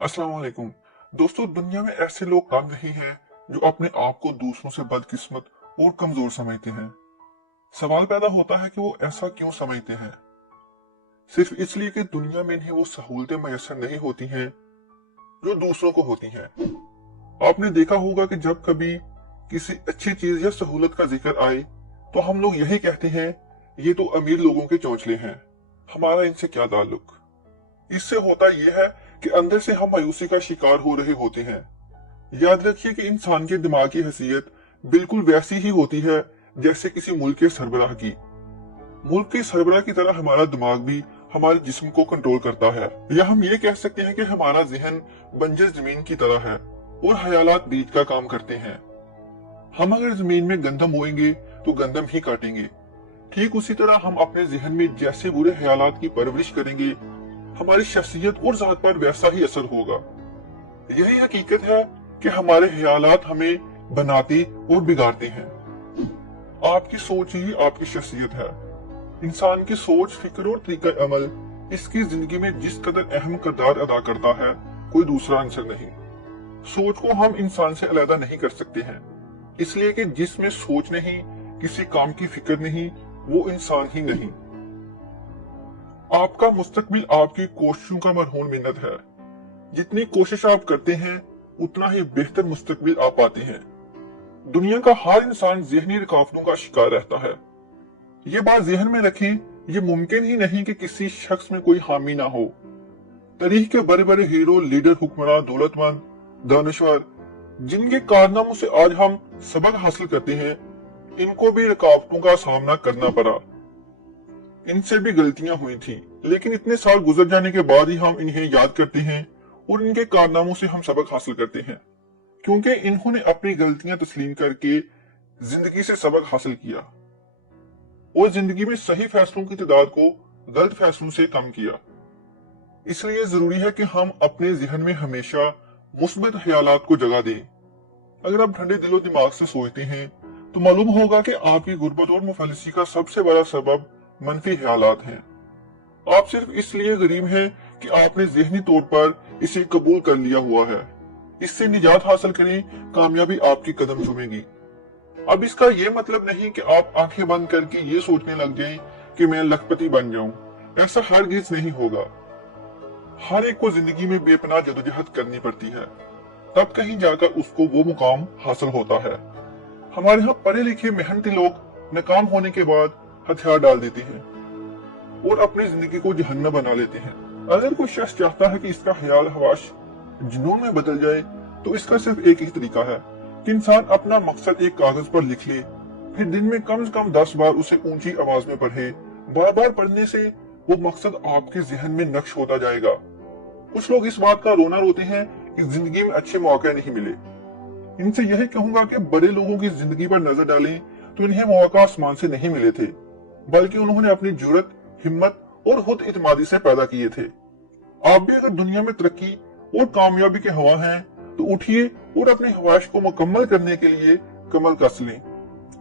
अस्सलाम वालेकुम। दोस्तों, दुनिया में ऐसे लोग कम नहीं हैं जो अपने आप को दूसरों से बदकिस्मत और कमजोर समझते हैं। सवाल पैदा होता है कि वो ऐसा क्यों समझते हैं? सिर्फ इसलिए कि दुनिया में इन्हें वो सहूलतें मैसर नहीं होती हैं जो दूसरों को होती हैं। आपने देखा होगा कि जब कभी किसी अच्छी चीज या सहूलत का जिक्र आए तो हम लोग यही कहते हैं, ये तो अमीर लोगों के चौंचले हैं, हमारा इनसे क्या ताल्लुक। इससे होता यह है कि अंदर से हम मायूसी का शिकार हो रहे होते हैं। याद रखिए कि इंसान के दिमाग की हैसियत बिल्कुल वैसी ही होती है जैसे किसी मुल्क के सरबराह की। मुल्क के सरबराह की तरह हमारा दिमाग भी हमारे जिस्म को कंट्रोल करता है, या हम ये कह सकते हैं कि हमारा जहन बंजर जमीन की तरह है और ख्यालात बीज का काम करते हैं। हम अगर जमीन में गंदम बोएंगे तो गंदम ही काटेंगे। ठीक उसी तरह हम अपने जहन में जैसे बुरे ख्यालात की परवरिश करेंगे, हमारी शख्सियत और जात पर वैसा ही असर होगा। यही हकीकत है कि हमारे ख्यालात हमें बनाते और बिगाड़ते हैं। आपकी सोच ही आपकी शख्सियत है। इंसान की सोच, फिक्र और तरीका अमल इसकी जिंदगी में जिस कदर अहम किरदार अदा करता है, कोई दूसरा आंसर नहीं। सोच को हम इंसान से अलग नहीं कर सकते हैं, इसलिए कि जिसमें सोच नहीं, किसी काम की फिक्र नहीं, वो इंसान ही नहीं। आपका मुस्तकबिल आपकी कोशिशों का मरहून मिन्नत है। जितनी कोशिश आप करते हैं उतना ही बेहतर मुस्तकबिल आप पाते हैं। दुनिया का हर इंसान ज़हनी रुकावटों का शिकार रहता है। ये बात जहन में रखें, ये मुमकिन ही नहीं कि किसी शख्स में कोई हामी ना हो। तारीख के बड़े बड़े हीरो, लीडर, हुक्मरान, दौलतमंद, दानिशवर, जिनके कारनामों से आज हम सबक हासिल करते हैं, इनको भी रुकावटों का सामना करना पड़ा। इनसे भी गलतियां हुई थी, लेकिन इतने साल गुजर जाने के बाद ही हम इन्हें याद करते हैं और इनके कारनामों से हम सबक हासिल करते हैं, क्योंकि इन्होंने अपनी गलतियां तस्लीम करके जिंदगी से सबक हासिल किया और जिंदगी में सही फैसलों की तादाद को गलत फैसलों से कम किया। इसलिए जरूरी है कि हम अपने जहन में हमेशा मुस्बत ख्यालात को जगह दें। अगर आप ठंडे दिलो दिमाग से सोचते हैं तो मालूम होगा कि आपकी गुर्बत और मुफलिसी का सबसे बड़ा सबब मनफी ख्यालात हैं। आप सिर्फ इसलिए गरीब हैं कि आपने जहनी तौर पर इसे कबूल कर लिया हुआ है। इससे निजात हासिल करें, कामयाबी आपकी कदम चूमेगी। अब इसका ये मतलब नहीं कि आप आंखें बंद करके ये सोचने लग जाएं कि मैं लखपति बन जाऊं। ऐसा हरगिज नहीं होगा। हर एक को जिंदगी में बेपनाह जदोजहद करनी पड़ती है, तब कहीं जाकर उसको वो मुकाम हासिल होता है। हमारे यहाँ पढ़े लिखे मेहनती लोग नाकाम होने के बाद हथियार डाल देते हैं और अपनी जिंदगी को जहन्नम बना लेते हैं। अगर कोई शख्स चाहता है कि इसका ख्याल हवाश जुनून में बदल जाए तो इसका सिर्फ एक ही तरीका है कि इंसान अपना मकसद एक कागज पर लिख ले, फिर दिन में कम से कम 10 बार उसे ऊंची आवाज में पढ़े। बार बार पढ़ने से वो मकसद आपके जहन में नक्श होता जाएगा। कुछ लोग इस बात का रोना रोते हैं कि जिंदगी में अच्छे मौके नहीं मिले। इनसे यही कहूंगा कि बड़े लोगों की जिंदगी पर नजर डालें तो इन्हें मौका आसमान से नहीं मिले थे, बल्कि उन्होंने अपनी जुर्रत, हिम्मत और खुद इत्मीनान से पैदा किए थे। आप भी अगर दुनिया में तरक्की और कामयाबी के हवा हैं तो उठिए और अपनी ख्वाहिश को मुकम्मल करने के लिए कमर कस लें।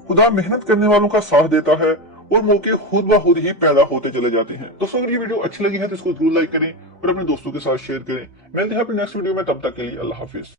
खुदा मेहनत करने वालों का साथ देता है और मौके खुद ब खुद ही पैदा होते चले जाते हैं। दोस्तों, अगर ये वीडियो अच्छी लगी है तो इसको जरूर लाइक करें और अपने दोस्तों के साथ शेयर करें। मिलते हैं अपने नेक्स्ट वीडियो में, तब तक के लिए अल्लाह हाफिज।